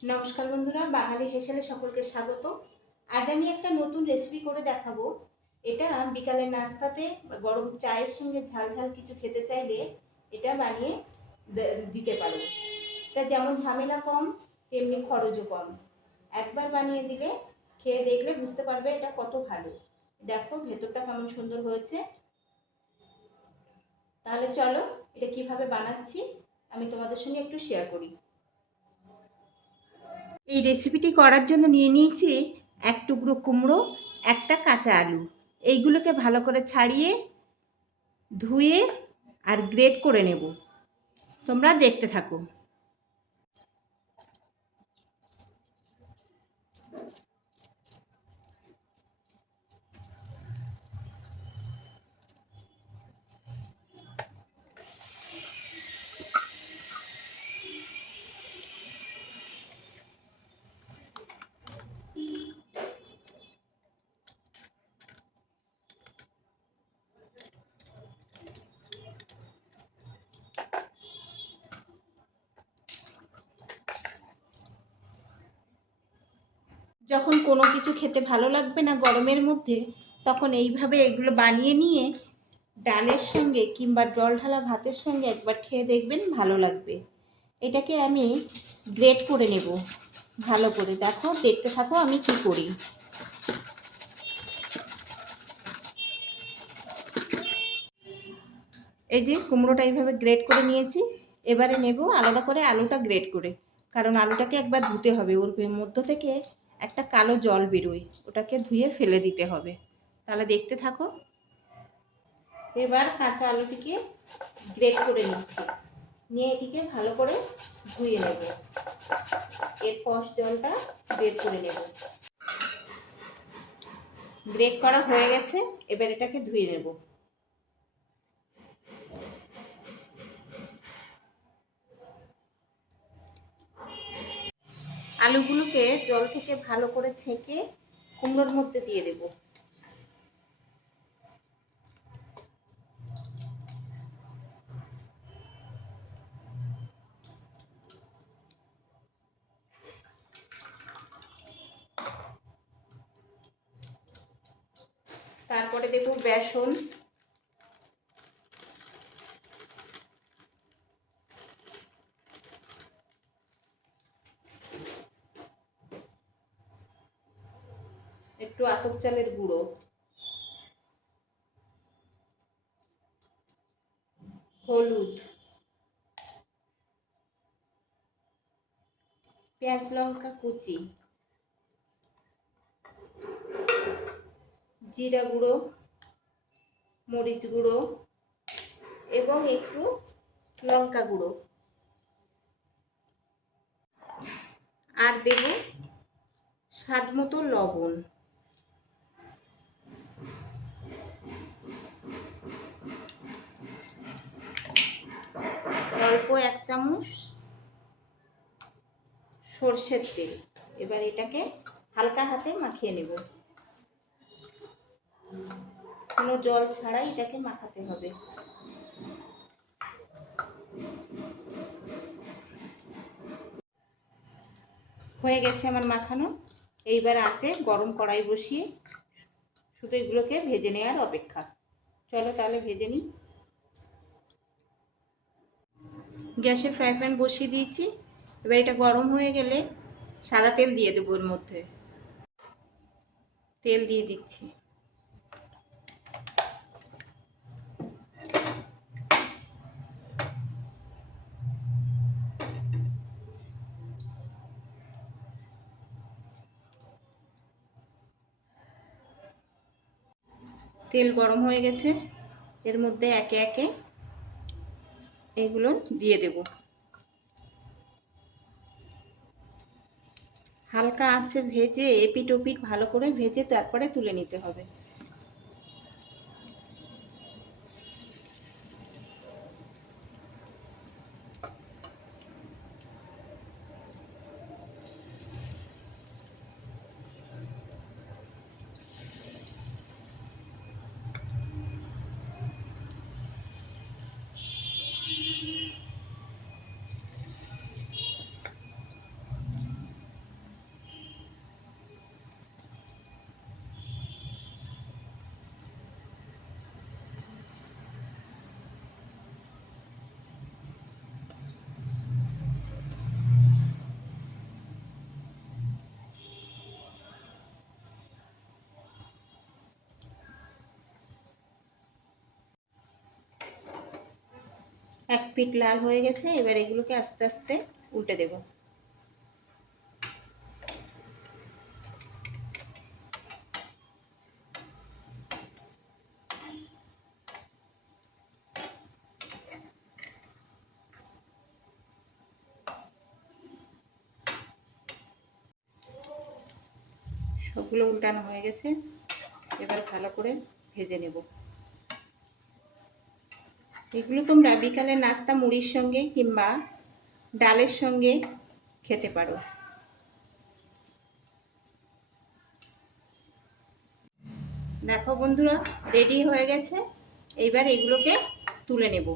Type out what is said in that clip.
নমস্কার বন্ধুরা, বাঙালি হেসেলে সকলকে স্বাগত। আজ আমি একটা নতুন রেসিপি করে দেখাবো। এটা বিকালের নাস্তাতে গরম চায়ের সঙ্গে ঝাল ঝাল কিছু খেতে চাইলে এটা বানিয়ে দিতে পারো। এটা যেমন ঝামেলা কম, তেমনি খরচও কম। একবার বানিয়ে দিলে খেয়ে দেখলে বুঝতে পারবে এটা কত ভালো। দেখো ভেতরটা কেমন সুন্দর হয়েছে। তাহলে চলো এটা কীভাবে বানাচ্ছি আমি তোমাদের সঙ্গে একটু শেয়ার করি। এই রেসিপিটি করার জন্য নিয়ে নিয়েছি এক টুকরো কুমড়ো, একটা কাঁচা আলু। এইগুলোকে ভালো করে ছাড়িয়ে, ধুয়ে আর গ্রেট করে নেব। তোমরা দেখতে থাকো। যখন কোনো কিছু খেতে ভালো লাগবে না গরমের মধ্যে, তখন এইভাবে এগুলো বানিয়ে নিয়ে ডালের সঙ্গে কিংবা জল ঢালা ভাতের সঙ্গে একবার খেয়ে দেখবেন ভালো লাগবে। এটাকে আমি গ্রেট করে নেব, ভালো করে। দেখো, দেখতে থাকো আমি কি করি। এই যে কুমড়োটা এইভাবে গ্রেট করে নিয়েছি, এবারে নেব আলাদা করে আলুটা গ্রেট করে। কারণ আলুটাকে একবার ধুতে হবে, ওর মধ্য থেকে একটা কালো জল বেরোয়, ওটাকে ধুয়ে ফেলে দিতে হবে। তাহলে দেখতে থাকো। এবার কাঁচা আলুটিকে গ্রেট করে নিচ্ছি। নিয়ে এটিকে ভালো করে ধুয়ে নেব। এর কষ জলটা বের করে নেব। গ্রেট করা হয়ে গেছে, এবার এটাকে ধুয়ে নেব। আলুগুলোকে জল থেকে ভালো করে ছেঁকে কুমড়োর মধ্যে দিয়ে দেব। তারপরে দেব বেসন। একটু আতপ চালের গুঁড়ো। হলুদ। পেঁয়াজ, লঙ্কা, কুচি। জিরা গুঁড়ো, মরিচ গুঁড়ো এবং একটু লঙ্কা গুঁড়ো। আর দেব স্বাদ মতো লবণ। অল্প এক চামচ সর্ষের তেল। এবার এটাকে হালকা হাতে মাখিয়ে নেব। কোনো জল ছাড়াই এটাকে মাখাতে হবে। হয়ে গেছে আমার মাখানো। এইবার আছে গরম কড়াই বসিয়ে শুধু এগুলোকে ভেজে নেওয়ার অপেক্ষা। চলো তাহলে ভেজে নিই। গ্যাসে ফ্রাই প্যান বসিয়ে দিয়েছি। এবার এটা গরম হয়ে গেলে সাদা তেল দিয়ে দেবো ওর মধ্যে। তেল দিয়ে দিচ্ছি। তেল গরম হয়ে গেছে। এর মধ্যে একে একে এগুলো দিয়ে দেব। হালকা আছে ভেজে এপিট ওপিট ভালো করে ভেজে তারপরে তুলে নিতে হবে। এক পিঠ লাল হয়ে গেছে, এবার এগুলোকে আস্তে আস্তে উল্টে দেব। সবগুলো উল্টানো হয়ে গেছে, এবার ভালো করে ভেজে নেব। এগুলো তোমরা বিকালে নাস্তা মুড়ির সঙ্গে কিংবা ডালের সঙ্গে খেতে পারো। দেখো বন্ধুরা রেডি হয়ে গেছে। এইবার এগুলোকে তুলে নেব।